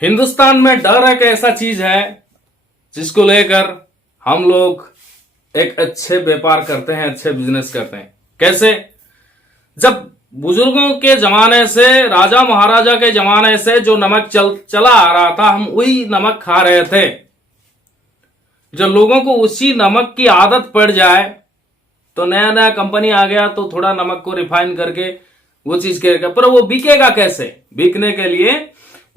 हिंदुस्तान में डर एक ऐसा चीज है जिसको लेकर हम लोग एक अच्छे व्यापार करते हैं, अच्छे बिजनेस करते हैं। कैसे? जब बुजुर्गों के जमाने से, राजा महाराजा के जमाने से जो नमक चला आ रहा था, हम वही नमक खा रहे थे। जब लोगों को उसी नमक की आदत पड़ जाए तो नया नया कंपनी आ गया तो थोड़ा नमक को रिफाइन करके वो चीज करेगा, पर वो बिकेगा कैसे? बिकने के लिए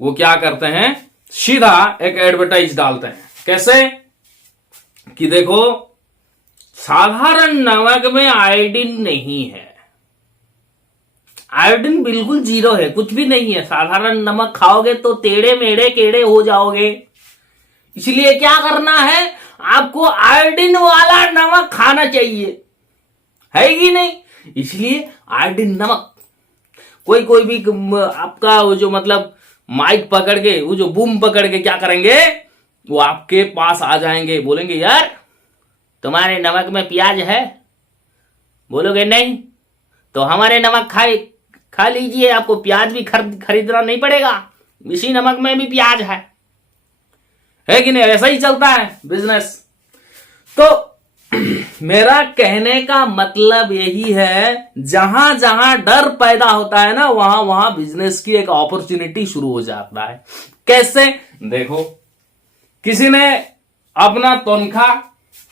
वो क्या करते हैं, सीधा एक एडवर्टाइज डालते हैं। कैसे कि देखो, साधारण नमक में आयोडीन नहीं है, आयोडीन बिल्कुल जीरो है, कुछ भी नहीं है। साधारण नमक खाओगे तो टेढ़े मेढ़े केड़े हो जाओगे। इसलिए क्या करना है, आपको आयोडीन वाला नमक खाना चाहिए, है कि नहीं? इसलिए आयोडीन नमक, कोई भी आपका वो जो मतलब माइक पकड़ के, वो जो बूम पकड़ के क्या करेंगे, वो आपके पास आ जाएंगे, बोलेंगे यार तुम्हारे नमक में प्याज है? बोलोगे नहीं, तो हमारे नमक खा लीजिए, आपको प्याज भी खरीदना नहीं पड़ेगा, इसी नमक में भी प्याज है कि नहीं? ऐसा ही चलता है बिजनेस। तो मेरा कहने का मतलब यही है, जहां जहां डर पैदा होता है ना, वहां वहां बिजनेस की एक अपॉर्चुनिटी शुरू हो जाता है। कैसे? देखो, किसी ने अपना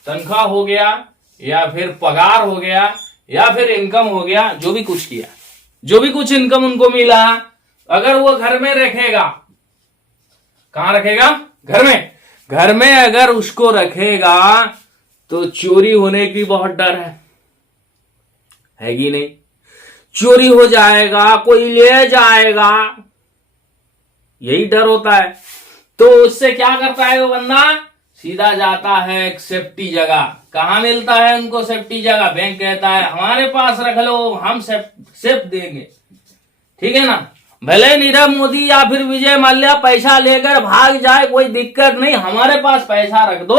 तनख्वाह हो गया, या फिर पगार हो गया, या फिर इनकम हो गया, जो भी कुछ किया, जो भी कुछ इनकम उनको मिला, अगर वो घर में रखेगा, कहां रखेगा? घर में अगर उसको रखेगा तो चोरी होने की बहुत डर है कि नहीं? चोरी हो जाएगा, कोई ले जाएगा, यही डर होता है। तो उससे क्या करता है वो बंदा, सीधा जाता है एक सेफ्टी जगह। कहां मिलता है उनको सेफ्टी जगह? बैंक कहता है हमारे पास रख लो, हम सेफ देंगे, ठीक है ना? भले नीरव मोदी या फिर विजय माल्या पैसा लेकर भाग जाए, कोई दिक्कत नहीं, हमारे पास पैसा रख दो,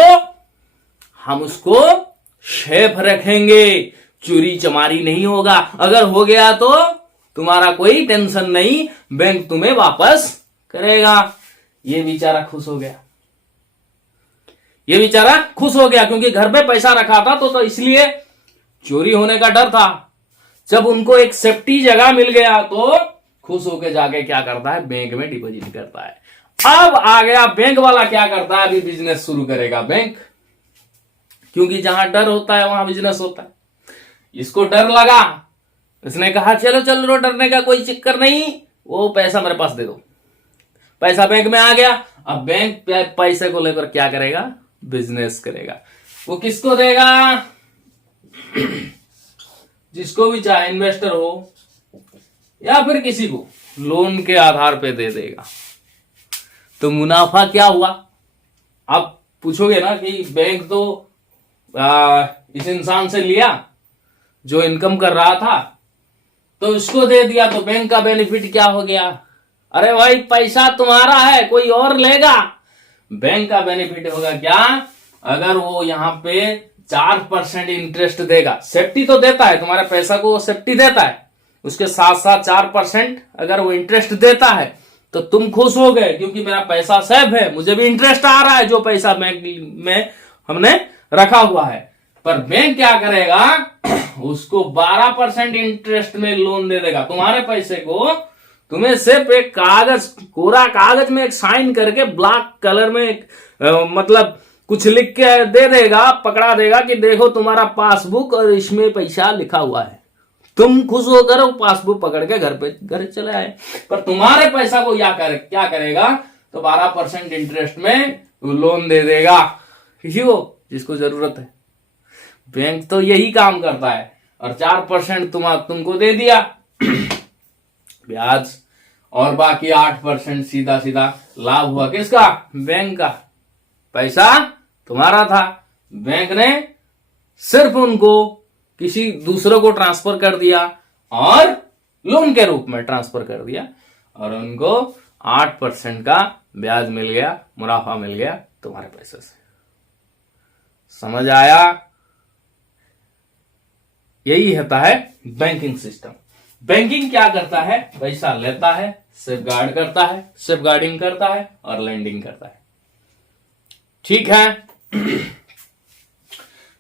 हम उसको सेफ रखेंगे, चोरी चमारी नहीं होगा। अगर हो गया तो तुम्हारा कोई टेंशन नहीं, बैंक तुम्हें वापस करेगा। ये बेचारा खुश हो गया, क्योंकि घर पे पैसा रखा था तो इसलिए चोरी होने का डर था। जब उनको एक सेफ्टी जगह मिल गया तो खुश होकर जाके क्या करता है, बैंक में डिपॉजिट करता है। अब आ गया बैंक वाला, क्या करता है, अभी बिजनेस शुरू करेगा बैंक, क्योंकि जहां डर होता है वहां बिजनेस होता है। इसको डर लगा, इसने कहा चलो डरने का कोई चक्कर नहीं, वो पैसा मेरे पास दे दो। पैसा बैंक में आ गया। अब बैंक पैसे को लेकर क्या करेगा, बिजनेस करेगा। वो किसको देगा? जिसको भी चाहे, इन्वेस्टर हो या फिर किसी को लोन के आधार पे दे देगा। तो मुनाफा क्या हुआ? आप पूछोगे ना कि बैंक तो इस इंसान से लिया जो इनकम कर रहा था, तो उसको दे दिया, तो बैंक का बेनिफिट क्या हो गया? अरे भाई, पैसा तुम्हारा है, कोई और लेगा। बैंक का बेनिफिट होगा क्या? अगर वो यहां पे 4% इंटरेस्ट देगा, सेफ्टी तो देता है, तुम्हारे पैसा को सेफ्टी देता है, उसके साथ साथ 4% अगर वो इंटरेस्ट देता है तो तुम खुश हो गए, क्योंकि मेरा पैसा सेफ है, मुझे भी इंटरेस्ट आ रहा है जो पैसा बैंक में हमने रखा हुआ है। पर बैंक क्या करेगा, उसको 12% इंटरेस्ट में लोन दे देगा। तुम्हारे पैसे को तुम्हें सिर्फ एक कागज, कोरा कागज में एक साइन करके ब्लैक कलर में एक मतलब कुछ लिख के दे देगा, पकड़ा देगा कि देखो तुम्हारा पासबुक और इसमें पैसा लिखा हुआ है। तुम खुश होकर वो पासबुक पकड़ के घर चले आए। पर तुम्हारे पैसा को क्या करेगा, तो 12% इंटरेस्ट में लोन दे देगा किसी को जिसको जरूरत है। बैंक तो यही काम करता है, और 4% तुमको दे दिया ब्याज, और बाकी 8% सीधा सीधा लाभ हुआ किसका? बैंक का। पैसा तुम्हारा था, बैंक ने सिर्फ उनको किसी दूसरे को ट्रांसफर कर दिया और लोन के रूप में ट्रांसफर कर दिया, और उनको 8% का ब्याज मिल गया, मुनाफा मिल गया तुम्हारे पैसे से। समझ आया? यही होता है बैंकिंग सिस्टम। बैंकिंग क्या करता है, पैसा लेता है, सेफगार्ड करता है, सेफगार्डिंग करता है और लेंडिंग करता है। ठीक है।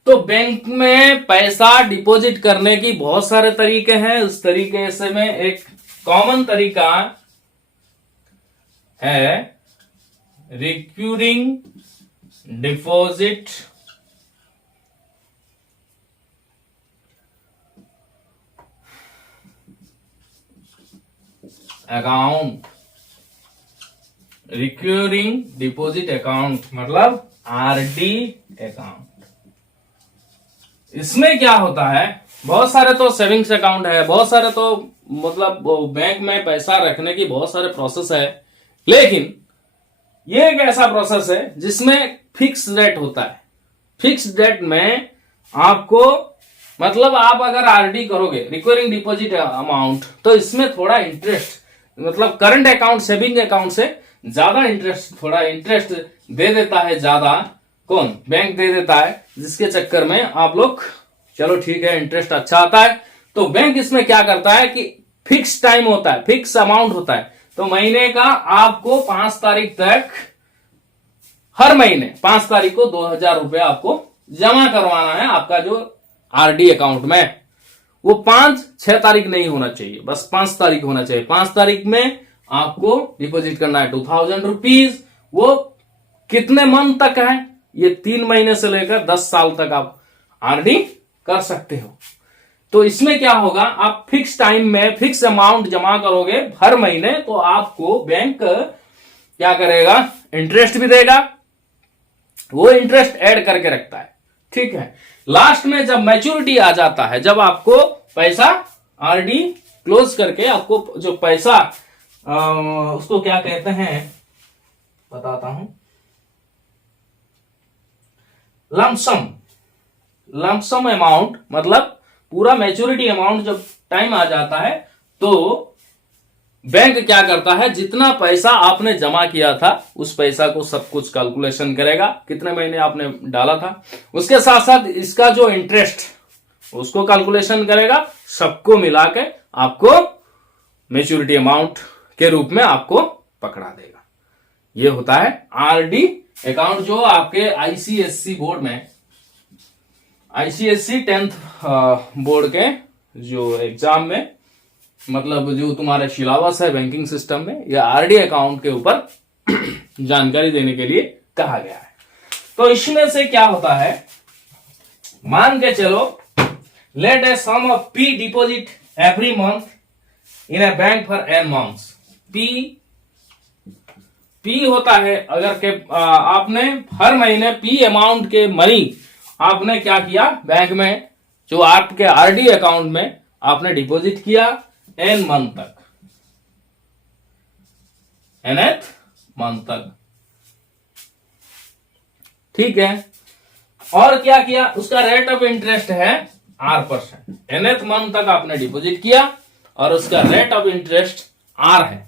तो बैंक में पैसा डिपॉजिट करने की बहुत सारे तरीके हैं। उस तरीके से में एक कॉमन तरीका है recurring deposit account. Recurring deposit account मतलब आरडी अकाउंट। इसमें क्या होता है, बहुत सारे तो सेविंग्स अकाउंट है, बहुत सारे तो मतलब बैंक में पैसा रखने की बहुत सारे प्रोसेस है, लेकिन ये एक ऐसा प्रोसेस है जिसमें फिक्स रेट होता है। फिक्स रेट में आपको मतलब आप अगर आरडी करोगे, रिकरिंग डिपॉजिट अमाउंट, तो इसमें थोड़ा इंटरेस्ट मतलब करंट अकाउंट सेविंग अकाउंट से ज्यादा इंटरेस्ट, थोड़ा इंटरेस्ट दे देता है ज्यादा। कौन? बैंक दे देता है, जिसके चक्कर में आप लोग चलो ठीक है इंटरेस्ट अच्छा आता है। तो बैंक इसमें क्या करता है कि फिक्स टाइम होता है, फिक्स अमाउंट होता है। तो महीने का आपको 5 तारीख तक, हर महीने 5 तारीख को 2000 रुपए आपको जमा करवाना है आपका जो आरडी अकाउंट में। वो 5-6 तारीख नहीं होना चाहिए, बस 5 तारीख होना चाहिए। 5 तारीख में आपको डिपॉजिट करना है 2000 रुपीज। वो कितने मंथ तक है? ये 3 महीने से लेकर 10 साल तक आप आरडी कर सकते हो। तो इसमें क्या होगा, आप फिक्स टाइम में फिक्स अमाउंट जमा करोगे हर महीने, तो आपको बैंक क्या करेगा, इंटरेस्ट भी देगा। वो इंटरेस्ट ऐड करके रखता है। ठीक है। लास्ट में जब मैच्योरिटी आ जाता है, जब आपको पैसा आरडी क्लोज करके आपको जो पैसा उसको क्या कहते हैं बताता हूं, लमसम। लमसम अमाउंट मतलब पूरा मैच्योरिटी अमाउंट जब टाइम आ जाता है, तो बैंक क्या करता है, जितना पैसा आपने जमा किया था उस पैसा को सब कुछ कैलकुलेशन करेगा, कितने महीने आपने डाला था, उसके साथ साथ इसका जो इंटरेस्ट उसको कैलकुलेशन करेगा, सबको मिला के आपको मैच्योरिटी अमाउंट के रूप में आपको पकड़ा देगा। ये होता है आरडी अकाउंट, जो आपके आईसीएससी बोर्ड में, आईसीएससी 10th बोर्ड के जो एग्जाम में, मतलब जो तुम्हारा सिलेबस है बैंकिंग सिस्टम में, यह आरडी अकाउंट के ऊपर जानकारी देने के लिए कहा गया है। तो इसमें से क्या होता है, मान के चलो, let a sum of P deposit every month in a bank for n months. P होता है अगर के आपने हर महीने पी अमाउंट के मनी आपने क्या किया, बैंक में जो आपके आरडी अकाउंट में आपने डिपॉजिट किया n मंथ तक, nth मंथ तक। ठीक है। और क्या किया, उसका रेट ऑफ इंटरेस्ट है R%। nth मंथ तक आपने डिपॉजिट किया और उसका रेट ऑफ इंटरेस्ट R है।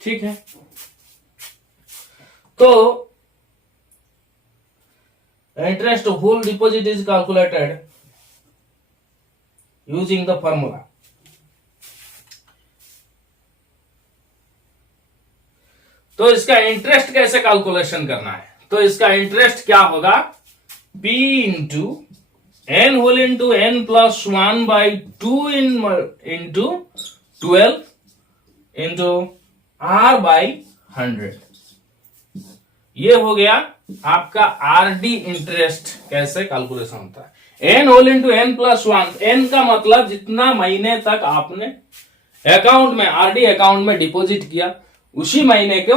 ठीक है। तो interest whole deposit is calculated using the formula. तो इसका इंटरेस्ट कैसे कैलकुलेशन करना है, तो इसका इंटरेस्ट क्या होगा, P into n whole into n plus 1/2 into 12 into R by 100। ये हो गया आपका आरडी इंटरेस्ट कैसे कैलकुलेशन होता है। n whole into n plus 1, n का मतलब जितना महीने तक आपने अकाउंट में, आरडी अकाउंट में डिपॉजिट किया, उसी महीने को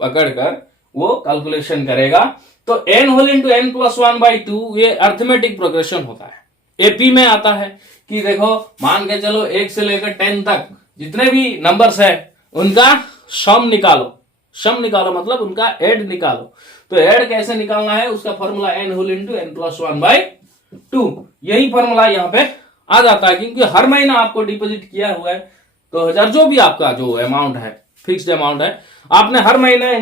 पकड़कर वो कैलकुलेशन करेगा। तो n whole into n plus 1/2 ये अर्थमेटिक प्रोग्रेशन होता है। एपी में आता है कि देखो, मान के चलो 1 से लेकर 10 तक जितने भी नंबर्स है उनका सम निकालो। सम निकालो मतलब उनका एड निकालो। तो एड कैसे निकालना है, उसका formula n whole into n plus 1/2। यही फॉर्मूला यहाँ पे आ जाता है, क्योंकि हर महीना आपको डिपॉजिट किया हुआ है 2000, जो भी आपका जो अमाउंट है, फिक्स्ड अमाउंट है, आपने हर महीने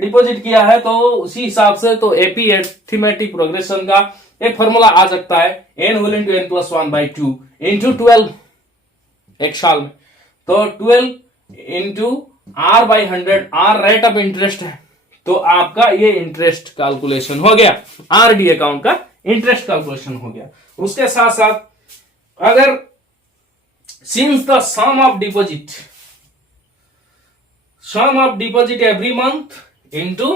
डिपॉजिट किया है, तो उसी हिसाब से तो एपी अर्थमेटिक प्रोग्रेशन का एक फॉर्मूला आ सकता है, n whole into n plus 1/2 into 12 एक साल में। तो 12 into R by 100, R rate of interest है, तो आपका ये इंटरेस्ट कैलकुलेशन हो गया, आरडी अकाउंट का इंटरेस्ट कैलकुलेशन हो गया। उसके साथ साथ अगर since the sum of deposit every month into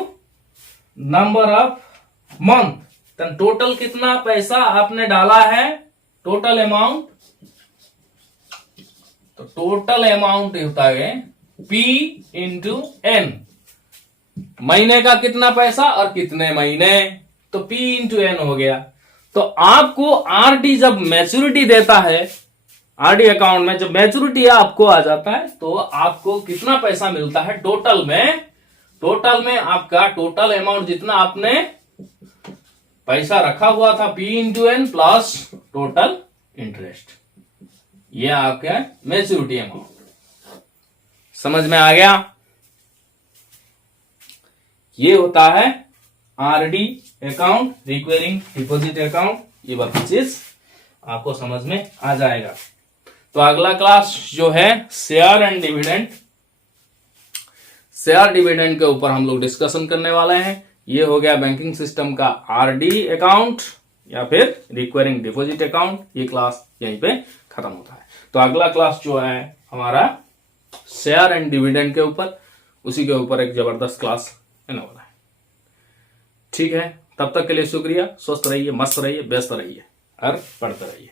number of month, तो टोटल कितना पैसा आपने डाला है, टोटल अमाउंट, तो टोटल अमाउंट होता है P इंटू एन, महीने का कितना पैसा और कितने महीने, तो P इंटू एन हो गया। तो आपको आरडी जब मैच्योरिटी देता है, आरडी अकाउंट में जब मैच्योरिटी आपको आ जाता है, तो आपको कितना पैसा मिलता है टोटल में आपका टोटल अमाउंट जितना आपने पैसा रखा हुआ था P into n plus total interest, ये आपका मैच्योरिटी अमाउंट। समझ में आ गया? ये होता है RD account, recurring deposit account. ये बाकी चीज आपको समझ में आ जाएगा। तो अगला क्लास जो है share and dividend, share dividend के ऊपर हम लोग डिस्कशन करने वाले हैं। ये हो गया बैंकिंग सिस्टम का आरडी अकाउंट या फिर रिकरिंग डिपॉजिट अकाउंट। ये क्लास यहीं पे खत्म होता है। तो अगला क्लास जो है हमारा शेयर एंड डिविडेंड के ऊपर, उसी के ऊपर एक जबरदस्त क्लास होने वाला है। ठीक है, तब तक के लिए शुक्रिया। स्वस्थ रहिए, मस्त रहिए, व्यस्त रहिए और पढ़ते रहिए।